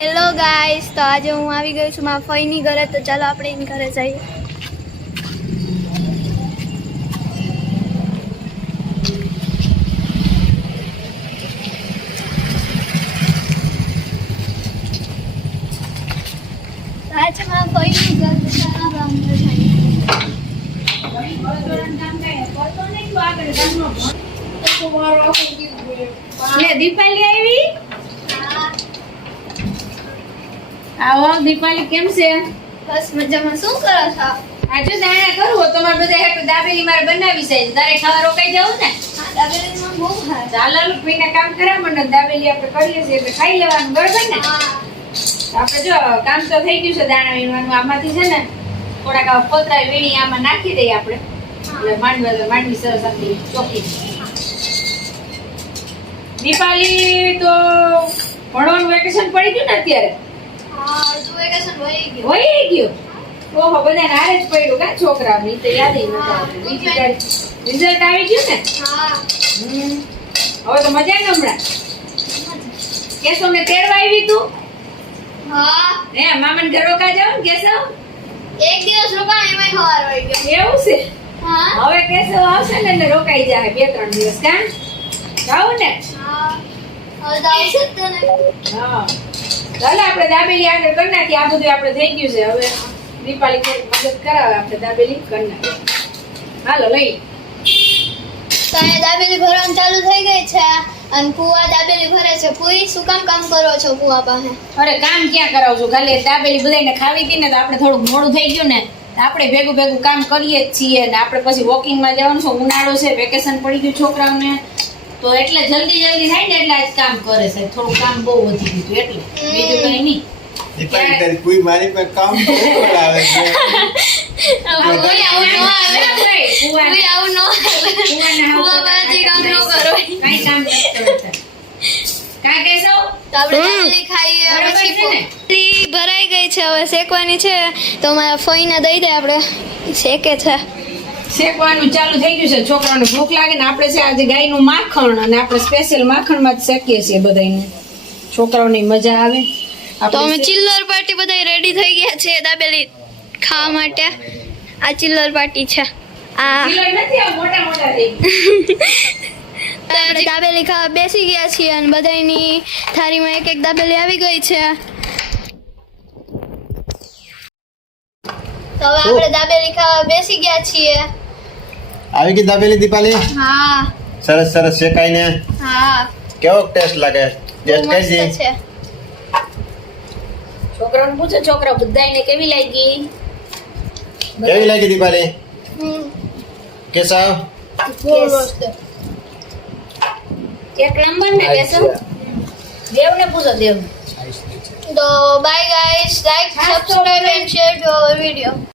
Hello guys, તો આજે હું આવી ગઈ છું મારા ફઈની ઘરે. તો ચાલો આપણે એની ઘરે જઈએ. આજે મારા ફઈનું ઘર છે. ચાલો અંદર જઈએ. દીપાલી આવી. આવો દીપાલી, કેમ છે? બસ મજામાં. શું કરો છો? આજે દાણા કરું તમારે બધા હેઠ દાબેલી મારે બનાવી છે. તારે ખાવા રોકાઈ જવું ને? હા, દાબેલીમાં બહુ ખાસ. ચાલો પીને કામ કરા મંડો. દાબેલી આપણે કરીએ છીએ એટલે ખાઈ લેવાનું, બરોબર ને? હા. આપણે જો કામ તો થઈ ગયું છે દાણા વીણવાનું. આમાંથી છે ને થોડાક પોતરા વીણી આમાં નાખી દઈએ આપણે, એટલે માંડવી સરસ આપણી ચોકી. દીપાલી તો ભણવાનું વેકેશન પડી ગયું ને અત્યારે? હા, તો વેકેશન વહી ગયું. વહી ગયું. ઓહો, બધાને હારે જ પડ્યું કા છોકરાઓને? ઈ તો યાદ ય નતા આવતું. બીજી તારીખ રિઝલ્ટ આવી ગયું ને? હા. હવે તો મજા ને હમણાં. કેશવ ને તેડવા આવી તું? હા. હે, મામાને ઘર રોકા જાવ ને કેશવ? એક દિવસ રોકાણ એમાંય સવાર વહી ગયો. એવું છે? હા. હવે કેશવ આવશે ને એટલે રોકાઈ જાય 2-3 દિવસ. કાં જાવ ને? હા. હવે તો આવશે જ તો ને. હા, ચાલો આપણે દાબેલી આગળ કરી નાખીએ. આ બધું આપણે થઈ ગયું છે. હવે દીપાલી થોડીક મદદ કરાવે, આપણે દાબેલી કરી નાખીએ. હાલો લઈ. તો અહીંયા દાબેલી ભરવાનું ચાલુ થઈ ગઈ છે અને પુઆ દાબેલી ભરે છે. પુઈ, શું કામ કરો છો પુઆ પાસે? અરે કામ ક્યાં કરાવું છું, ખાલી દાબેલી બધાને ખાવી હતી ને તો આપણે થોડુંક મોડું થઈ ગયું ને, તો આપણે ભેગું કામ કરીએ જ છીએ. ને આપણે પછી વોકિંગમાં જવાનું છે, ઉનાળો છે, વેકેશન પડી ગયું છોકરાઓને, તો એટલે જલ્દી થાય ને એટલે આજ કામ કરે છે. થોડું કામ બહુ વધી ગયું એટલે બીજું કઈ નહીં. દીપાલી તારી કોઈ મારી પર કામ તો આવે છે. પુઈ આવું ન આવે. પુઈ આવું ન આવે. પુઆ પાસેથી કામ ન કરો. કઈ કામ નથી કરતા. કાં કહેશો? તો આપણે દાબેલી ખાઈએ. બરાબર પછી છે ને? પુરી ભરાઈ ગઈ છે, હવે શેકવાની છે. તો મારા ફઈને દઈ દે, આપણે શેકે છે. શેકવાનું ચાલુ થઈ ગયું છે. છોકરાઓને ભૂખ લાગે ને, આપણે છે આજે ગાયનું માખણ અને આપણે સ્પેશિયલ માખણમાં જ શેકીએ છીએ બધાને. છોકરાઓને મજા આવે. તો અમે ચિલ્લર પાર્ટી બધા રેડી થઈ ગયા છે દાબેલી ખાવા માટે. આ ચિલ્લર પાર્ટી છે. આ કિલો નથી, આ મોટા થઈ તો આપણે દાબેલી ખાવા બેસી ગયા છીએ અને બધાની થાળીમાં એક દાબેલી આવી ગઈ છે. તો હવે આપણે દાબેલી ખાવા બેસી ગયા છીએ. આવી ગઈ દાબેલી દીપાલી? હા. સરસ શેકાઈને. હા. કેવો ટેસ્ટ લાગે? ટેસ્ટ મસ્ત કઈ છે. છોકરાઓને પૂછો, છોકરા બધાને કેવી લાગી? કેવી લાગી દીપાલી? કેસાવ? એક નંબર ને કેસો. દેવને પૂછો, દેવ. તો bye guys, like, subscribe and share to our video.